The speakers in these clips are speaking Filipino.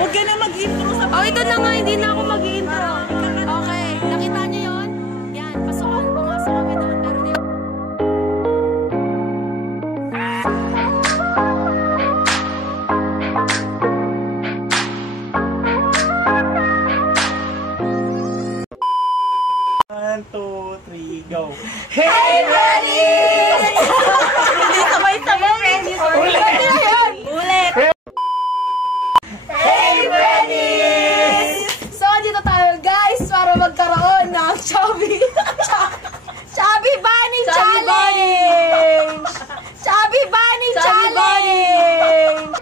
Huwag ka na mag-intro sa... Oh, ito na nga, hindi na ako mag-intro. Okay, nakita niyo yun? Yan, pumasok kami doon. Pero hindi... One, two, three, go! Hey, ready! Hindi sabay-sabay. Ulit! Hey, ready! So, dito tayo guys para magkaroon ng Chubby Bunny Challenge! Chubby Bunny Challenge!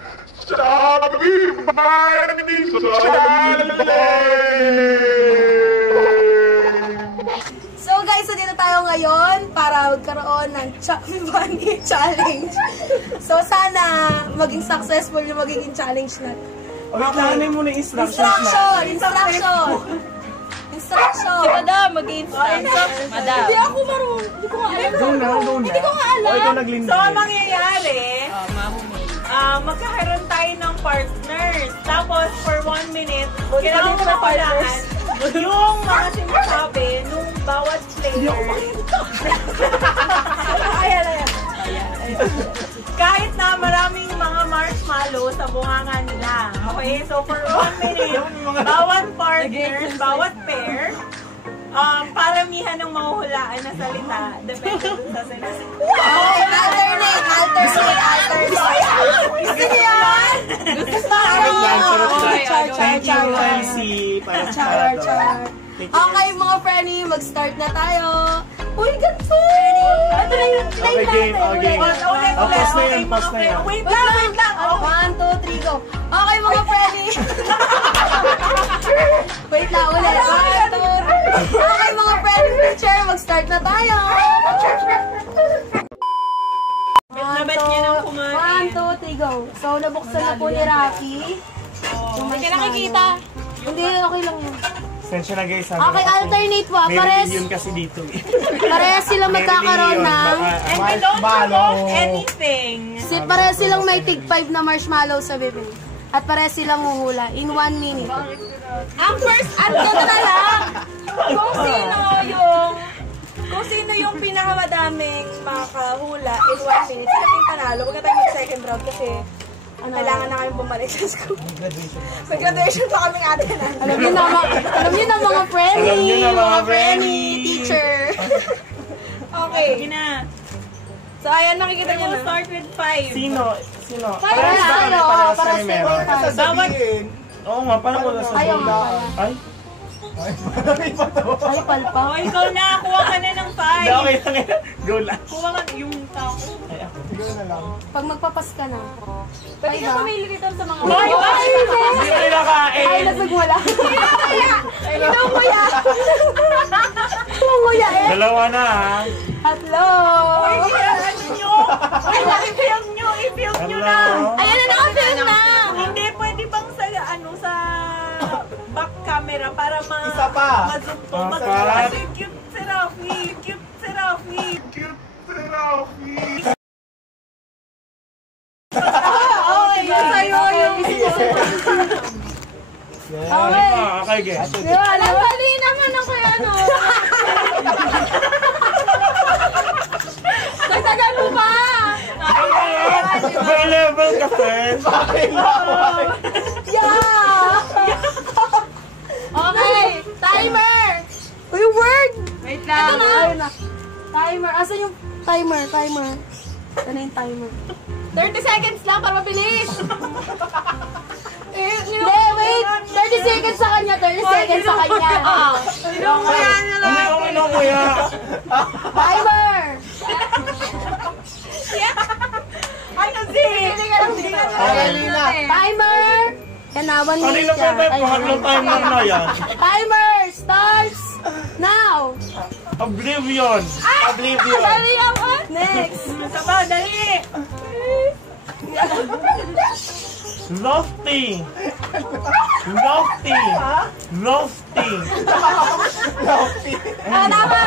So guys, so dito tayo ngayon para magkaroon ng Chubby Bunny Challenge. So sana maging successful yung magiging challenge natin. Okay, mo na instruction. Instruction! Si Madam, mag-instruction. Madam. Hindi ako marunong. Hindi ko nga alam. Hindi ko nga alam. Ikaw naglindi. So, ang mangyayari, magkakaroon tayo ng partners. Tapos, for 1 minute, kailangan mo mapalaan yung mga sinasabi nung bawat player. Ayan. Kahit na maraming mga marshmallow sa bunganga nila. Okay? So, for 1 minute, bawat partners, bawat pair, paramihan ng mahuhulaan na salita. Depende sa salita. Alternate. Gusto niyo yan? Thank you, Elsie. Char. Okay, mga friendly, mag-start na tayo. Uy, ganito! Ito na yung play natin. Okay. Pause na yan. Wait lang. 1, 2, 3, go. Okay, mga friendly. Wait lang, ulit. 1, 2, 3. Okay, mga friendly teacher, mag-start na tayo. Nabat niya nang kumain. 1, 2, 3, go. So, nabuksan na po ni Rocky. Hindi ka nakikita. Hindi, okay lang yun. Sensya na guys. Okay, alternate wa. Pares. Yun kasi dito. Parehas silang magkakaroon ng... And we don't promote anything. Parehas silang may tig 5 na marshmallow sa bibig. At parehas silang huhula in 1 minute. Ang first, na lang. Kung sino yung pinakamadaming makahula in 1 minute, sila yung panalo. Huwag na tayo mag-second round kasi kailangan na kami bumalik sa school. Mag-graduation pa kaming ate na. Alam niyo na mga friendly, teacher. Okay. Sige na. So, ayan, nakikita niyo na. Start with 5. Sino? Parehas tayo. Parehas tayo. Bawat... Oo nga, paano ko nasa Ayaw nga pala. Ay? Ay, palpa. Oh, ikaw na. Kuha ka na ng 5. Okay lang. Go lang. Kuha ka yung tao. Pag magpapas ka na. Pwede ka pumili dito sa mga... Ay! Hindi ko nakain. Ay, nagpagwala. Ito mo yan. Nguya eh. Dalawa na ha. Hello. I-film nyo na. Ayan na, naka-film na. Hindi, pwede bang sa back camera para Isa pa. ma-zoom to. Kasi cute si Rafi. Okay, guys. Dali naman ako ano. Nagtagal mo ba? May level ka, friend. Yeah! Okay, timer! Uy, word! Wait lang. Ayun na. Timer. Asan yung timer? Ano yung timer? 30 seconds lang para mabilis. Hindi, wait! 30 seconds sa kanya, 30 seconds sa kanya. Sinunguya na lang. Sinunguya. Timer! Ano si? Timer! Yan na, 1 minute Kanina pa tayo, pangatlong timer na yan. Timer starts now! Oblivion. Dali ako! Next! Saba, dali. Lofty. Tama!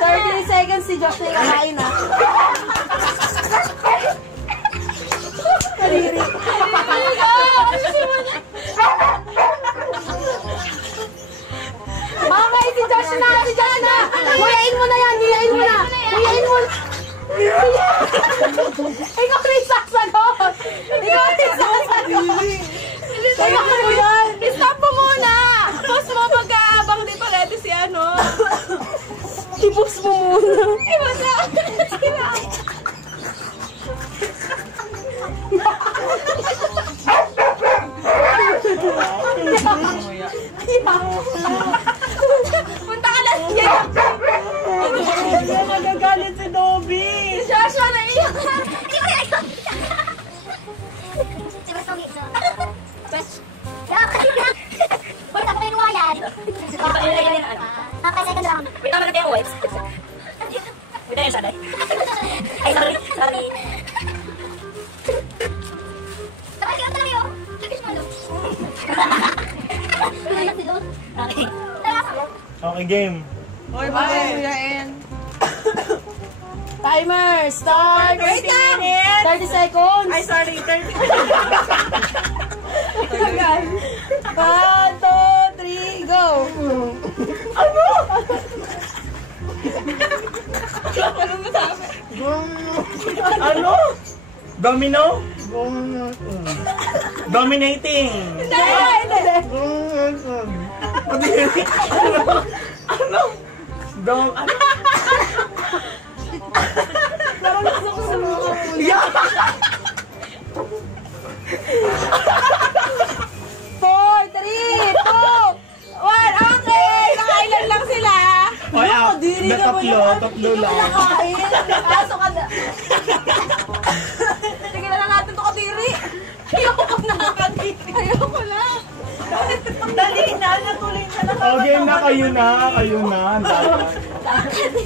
30 seconds si Josh na ikakain na. Kadiri. Kadiri ka! Ayusin mo na! Post mo muna. Ay, wala. Sila. Punta ka lang yan. Nagagalit si Dobby. Shasha na iyak. Okay, game. Oy, bye. Timer, start. 20 minutes. 30 seconds. Ay, sorry. 30 Tagal. 1, 2, 3, go. Ano? Ano? Domino? Dominating. Ano? Ano? Parang gusto ko sa mga huli. 4, 3, 2, 1, okay! Nakailan lang sila. Oy, Nakadiri ka ba tatlo, yan? tatlo Hindi lang. ka nakain. Aso ka na. Sige na lang natin ito kadiri. Ayoko na kadiri. Ayoko na. Dali na, natuloy na lang. Oh, game na, kayo na. Kayo na.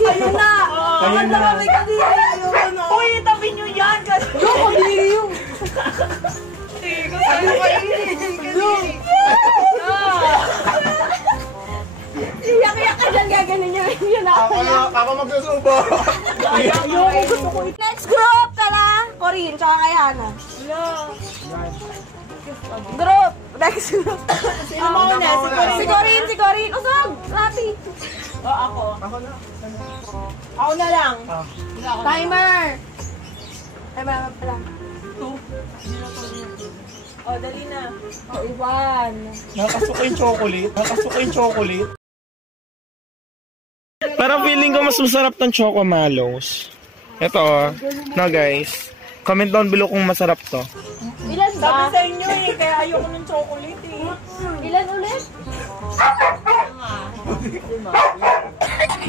Ayun na. Kayo na. May kadiri. Ayoko na. Uy, itabi nyo yan. Kasi... Ayoko kadiri yung. Iyak-iyak ka dyan, gaganin niya. Yun na. Ako magsusubo. Ayoko, gusto ko. Next group, tara. Corinne, tsaka kay Hana. Group. Next group. Sino mauna? Si Corinne. Usog. Rapi. Ako. Ako na lang. Timer. Timer pala. Dali na. Iwan. Nakasuko yung chocolate. Parang feeling ko mas masarap ng Choco Mallows. Ito, no guys. Comment down below kung masarap to. Ilan Sabi ba? sa inyo kaya ayoko ng chocolate Ilan ulit?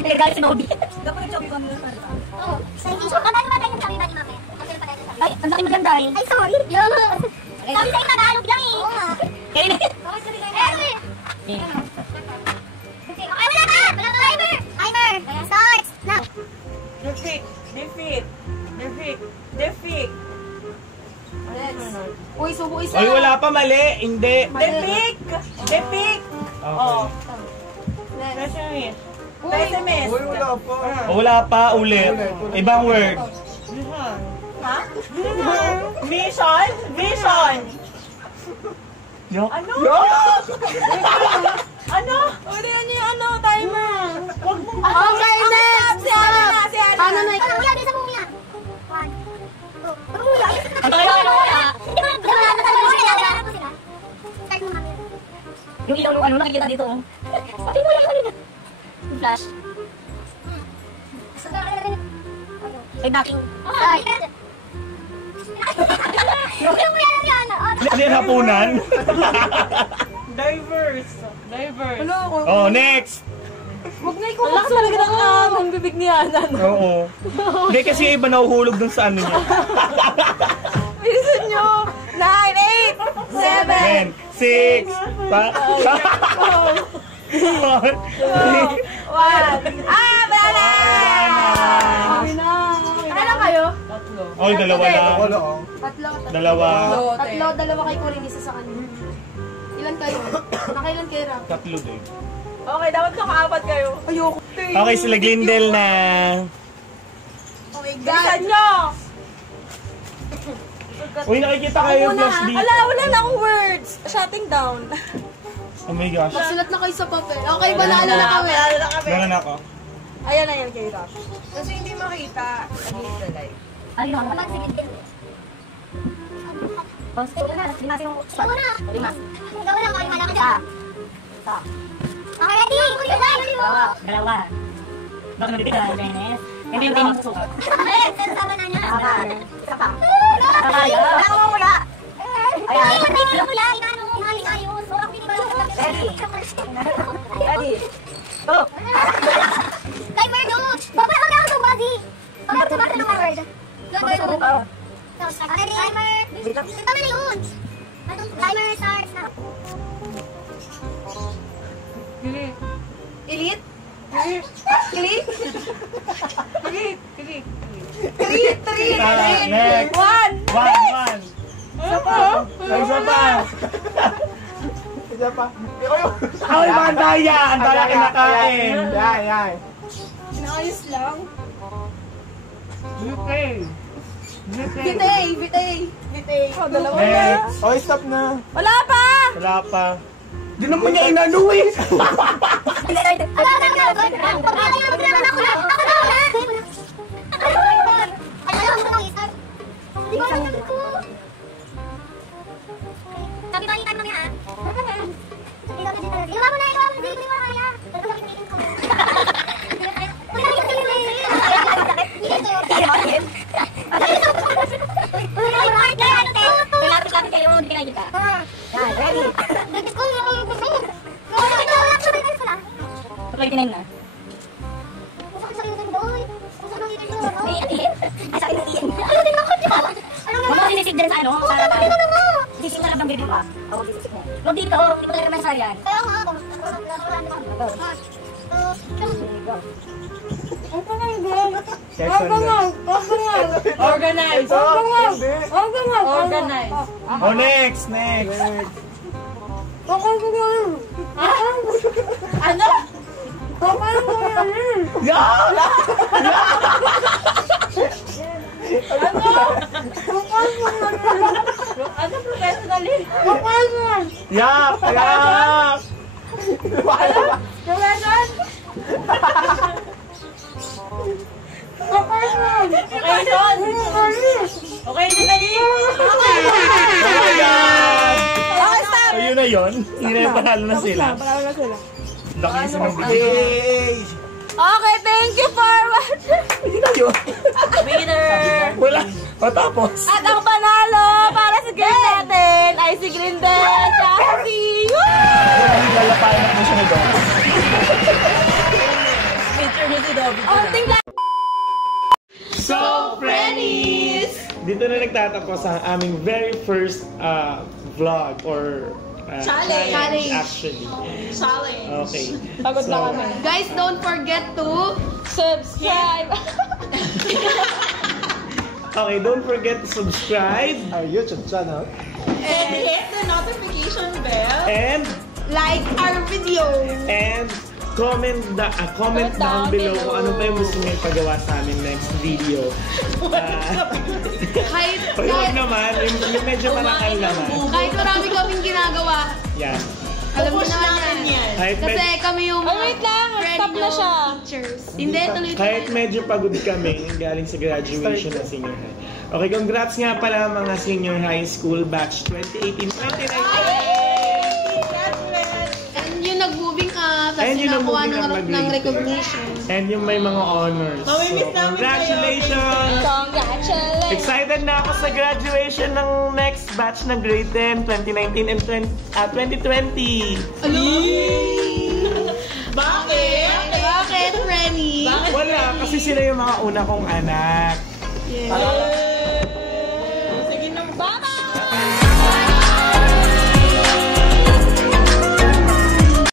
Legal si Nobby. Dapat nag-shopping kami ng sarita. Oo. Maganda naman tayo ng sabi namin. Ay, ang laki maganda eh. Ay, sorry. Sabi sa'yo Tagalog lang eh. Oo nga. Kaya na. Ay, wala ka! Timer! Starts! Na! Defeat. Uy, subo isa. Oy, wala pa, mali. Hindi. Defeat. Okay. Pessimist. O, wala pa, ulit. Ibang word. Ha? Vision. Ano? Ano? Uli, ano yung ano, timer? Wag mo. Okay, next. Si Hana na. Hana na. Ano yan? Isa mo muna. 1, 2. Ano mo yan? Ano yan? Hindi ko na po sila. Start mo kami. Yung ilaw nung ano nakikita dito. Pati mo yan kanina. Yung flash. Ay, backing. Ay. Yung mo yan yan. Ano yung hapunan? Diverse. Ano ako? Oh, next. Huwag na ikaw magsulat ng bibig ni Hana. Oo. Hindi kasi yung iba nahuhulog dun sa ano niya. Bilisan nyo. 9, 8, 7, 6, 5, 4, 3, 1. Wala na! Ano kayo? Oy, dalawa lang. Tatlo. Dalawa kay Corinne, isa sa kanila. Ilan kayo? Nakailan kayo, Rap? Tatlo din. Okay, dapat nakaapat kayo. Ayoko. Okay, sila Glendale na. Oh my God. Bilisan nyo! Uy, nakikita kayo flash dito. Wala na akong words. Shutting down. Oh my gosh. Magsulat na kayo sa papel. Okay, manalo na kami. Meron ako. Ayan na yan kayo, Rap. Kasi hindi makita. Ay, no. Sige. Limas yung spot. Limas. Gawin lang, malaki dyan. Okay, ready? Dalawa. Baka nabibigyan, Dennis. Hindi yung tingin susuka. Eh, sasama na niya. Isa pa. Kakaya. Wala ko mamula. Ay, hindi ko mamula. Inano mo nga ayos. So, ako pinibalo. Ready. Ready. Go. Timer, no. Baba ako na ako sa body. Baba ako ng word. Go. Timer. Tama na yun. Timer starts now. Elite? Elite? Elite? Next. One! Isa pa. Ay, mga daya! Ang daya kinakain! Yan. Inayos lang. Bitay. Bitay. Oh, dalawa na. Next. Oh, stop na. Wala pa! Wala pa. Di naman niya inano eh. na. Ano sinisig dyan sa ano? Sisig ka lang bang baby pa? Ako sisig mo. Huwag dito, hindi ko talaga masaya yan. Kaya nga ako. Organize. Oh, next. Ano? Ano professionally? Yak! Profession? Okay, Don. Okay, dali. Okay, stop. Ayun na yun. Hindi na yung panalo na sila. Laki sa ng bigay. Okay, thank you for watching. Hindi na yun. Winner. Wala. Matapos. At ang panalo para sa game natin ay si Grindel Chassis. Lalapayan na po siya na doon. Picture niyo si Dobby. Oh, tingnan. So, friendies! Dito na nagtatapos ang aming very first vlog or Challenge. Actually. Challenge. Okay. Pagod na kami. Guys, don't forget to subscribe. Okay, don't forget to subscribe. Our YouTube channel. And hit the notification bell. And Like our video. comment down below kung ano pa yung gusto nyo ipagawa sa amin next video. Kahit Huwag naman, yung medyo marakal naman. marami kaming ginagawa. Yan. Alam mo Push naman namin yan. Kasi kami yung mga wait lang, stop na siya. teachers. Hindi, tuloy. Kahit medyo pagod kami galing sa graduation ng senior high. Okay, congrats nga pala mga senior high school batch 2018-2019. And yung nag-moving up, tapos And yung nakuha nag-moving up ng na recognition. And yung may mga honors. Mamimiss namin Congratulations! Congratulations! Excited na ako sa graduation ng next batch ng grade 10, 2019 and 2020. Bakit? Bakit, Frenny? Wala, kasi sila yung mga una kong anak. Yeah.